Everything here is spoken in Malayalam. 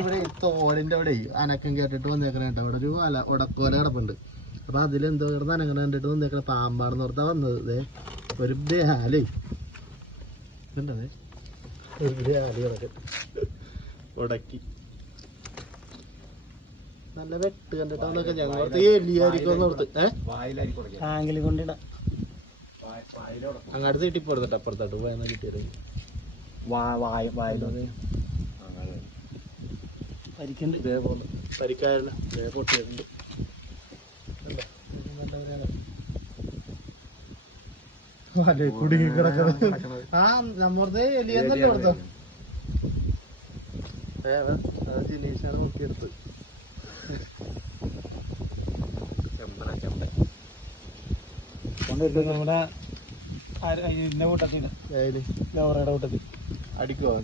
ഇവിടെ തോലിന്റെ അവിടെ അനക്കം കേട്ടിട്ട് വന്നേക്കണ കേട്ടോ. അവിടെ ഒരു ഉടക്കോല കിടപ്പുണ്ട്. അപ്പൊ അതിലെന്തോ കിടന്ന് അനങ്ങനെ കണ്ടിട്ട് വന്നേക്കണ പാമ്പാണെന്ന് ഓർത്താ വന്നത്. ഒരു ബ്രാലേ ഉണ്ടേ, ഒരു ബ്രാലി കിടക്ക് ഉടക്കി നല്ല വെട്ട് കണ്ടിട്ടൊക്കെ ഞങ്ങൾക്ക് എലിയായിരിക്കും ഓർത്ത് ഹാങ്കില് കൊണ്ടിടാം. അങ്ങോട്ട് തീട്ടിപ്പോടുത്തിട്ട് അപ്പുറത്തോട്ട് പോയെന്നാ കിട്ടിയത്. പരിക്കുണ്ട്, ഇതേപോലെ പരിക്കായിരുന്നു, ഇതേ പൊട്ടിയിട്ടുണ്ട്. കുടുങ്ങി കിടക്കുന്നത് ആ നമ്മളുടെ എലിയെന്നല്ലേ കൊടുത്തോ. ജിനീഷാണ് നോക്കിയെടുത്ത്. നമ്മുടെ ഇതിന്റെ കൂട്ടത്തിൽ ലോറയുടെ കൂട്ടത്തിൽ അടിക്കുവാൻ